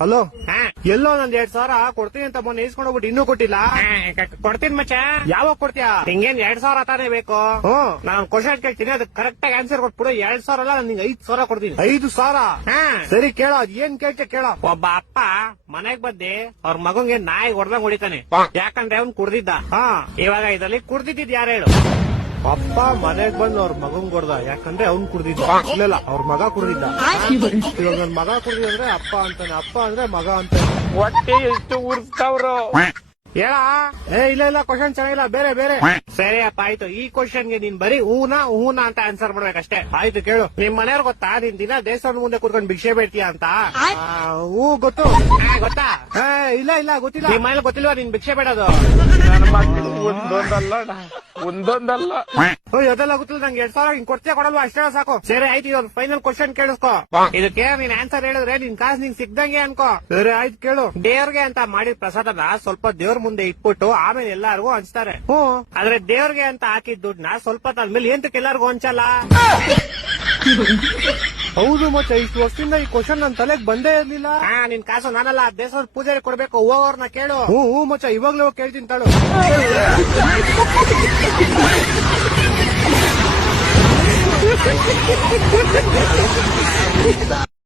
Hello, ಹಾ ಎಲ್ಲೋ ನಂದ್ 2,000 ಕೊಡ್ತೀನಿ ಅಂತ ಮೊನ್ನೆ ಇಸ್ಕೊಂಡು ಹೋಗ್ಬಿಟ್ಟು ಇನ್ನೂ ಕೊಟ್ಟಿಲ್ಲ. ಕೊಡ್ತೀನಿ ಮಚ್ಚ. ಯಾವಾಗ ಕೊಡ್ತೀಯಾ? ಹಿಂಗೇನ್ 2,000 ತಾನೇ ಬೇಕು? ಹ್ಮ್, ನಾನು ಕ್ವಶನ್ ಕೇಳ್ತೀನಿ, ಅದಕ್ಕೆ ಕರೆಕ್ಟ್ ಆಗಿ ಆನ್ಸರ್ ಕೊಟ್ಬಿಡು. 2,000 ಅಲ್ಲ, ನಿಂಗೆ 5,000 ಕೊಡ್ತೀನಿ. 5,000? ಹಾ ಸರಿ, ಕೇಳೋ, ಅದ್ ಏನ್ ಕೇಳ್ತೆ ಕೇಳೋ. ಒಬ್ಬ ಅಪ್ಪ ಮನೆಗ್ ಬಂದಿ ಅವ್ರ ಮಗಂಗೆ ನಾಯಿ ಹೊಡೆದಂಗ್ ಹೊಡಿತಾನೆ, ಯಾಕಂದ್ರೆ ಅವ್ನ್ ಕುಡ್ದಿದ್ದ. ಹಾ, ಇವಾಗ ಇದ್ರಲ್ಲಿ ಕುಡ್ದಿದ್ ಯಾರು ಹೇಳು? ಅಪ್ಪ ಮನೆಗ್ ಬಂದು ಅವ್ರ ಮಗನ್ ಕೊಡ್ದ, ಯಾಕಂದ್ರೆ ಅವ್ನ್ ಕುಡ್ದಿದ್ದ. ಇಲ್ಲ, ಅವ್ರ ಮಗ ಕುಡ್ದಿದ್ದ. ಇವಾಗ ನನ್ ಮಗ ಕುಡ್ದಿದ್ರೆ ಅಪ್ಪ ಅಂತಾನೆ, ಅಪ್ಪ ಅಂದ್ರೆ ಮಗ ಅಂತಾನೆ. ಹೊಟ್ಟೆ ಎಷ್ಟು ಉರ್ಸ್ತಾವ್ರು. ಹೇಳ. ಇಲ್ಲ ಕ್ವಶನ್ ಚೆನ್ನಾಗಿಲ್ಲ, ಬೇರೆ ಬೇರೆ. ಸರಿ ಅಪ್ಪ, ಆಯ್ತು. ಈ ಕ್ವಶನ್ಗೆ ನೀನ್ ಬರೀ ಹೂನಾ ಅಂತ ಆನ್ಸರ್ ಮಾಡ್ಬೇಕಷ್ಟೇ. ಆಯ್ತು, ಕೇಳು. ನಿಮ್ ಮನೆಯವ್ರು ಗೊತ್ತಾ ನೀನ್ ದಿನ ದೇವಸ್ಥಾನದ ಮುಂದೆ ಕೂತ್ಕೊಂಡು ಭಿಕ್ಷೆ ಬೇಡ್ತೀಯ ಅಂತ? ಹೂ, ಗೊತ್ತು. ಗೊತ್ತಾ? ಇಲ್ಲ ಗೊತ್ತಿಲ್ಲ. ನಿಮ್ ಮನೇಲಿ ಗೊತ್ತಿಲ್ವಾ ನೀನ್ ಭಿಕ್ಷೆ ಬೇಡೋದು? ಒಂದೊಂದಲ್ಲ ಅದೆಲ್ಲ ಗೊತ್ತಿಲ್ಲ ನಂಗೆ. 2,000 ಹಿಂಗ್ ಕೊಡ್ತೀಯ ಕೊಡಲ್ವಾ? ಅಷ್ಟೇ ಸಾಕು. ಸರಿ ಆಯ್ತು, ಇದೊಂದು ಫೈನಲ್ ಕ್ವಶನ್ ಕೇಳಿಸ್ಕೊ. ಇದಕ್ಕೆ ನೀನ್ ಆನ್ಸರ್ ಹೇಳಿದ್ರೆ ನಿನ್ ಕಾಸು ನಿಂಗ್ ಸಿಕ್ದಂಗೆ ಅನ್ಕೋ. ಸರಿ, ಆಯ್ತು, ಕೇಳು. ದೇವ್ರಿಗೆ ಅಂತ ಮಾಡಿದ ಪ್ರಸಾದನ ಸ್ವಲ್ಪ ದೇವ್ರ ಮುಂದೆ ಇಟ್ಬಿಟ್ಟು ಆಮೇಲೆ ಎಲ್ಲಾರ್ಗು ಹಂಚ್ತಾರೆ. ಹ್ಮ್, ಆದ್ರೆ ದೇವ್ರಿಗೆ ಅಂತ ಹಾಕಿದ ದುಡ್ಡನ್ನ ಸ್ವಲ್ಪ ತಾದ್ಮೇಲೆ ಎಂತಕ್ಕೆ ಎಲ್ಲಾರ್ಗು ಹಂಚಲ್ಲ? ಹೌದು ಮಚ್ಚ, ಇಷ್ಟು ವರ್ಷದಿಂದ ಈ ಕ್ವಶನ್ ನನ್ ತಲೆಗ್ ಬಂದೇ ಇರ್ಲಿಲ್ಲ. ನಿನ್ ಕಾಸು ನಾನಲ್ಲ, ದೇವಸ್ಥಾನದ ಪೂಜಾರಿ ಕೊಡ್ಬೇಕು. ಹೋಗೋರ್ನ ಕೇಳು. ಹ್ಞೂ ಮಚ್ಚ, ಇವಾಗ್ಲೂ ಹೋಗ್ ಕೇಳ್ತೀನಿ ತಾಳು.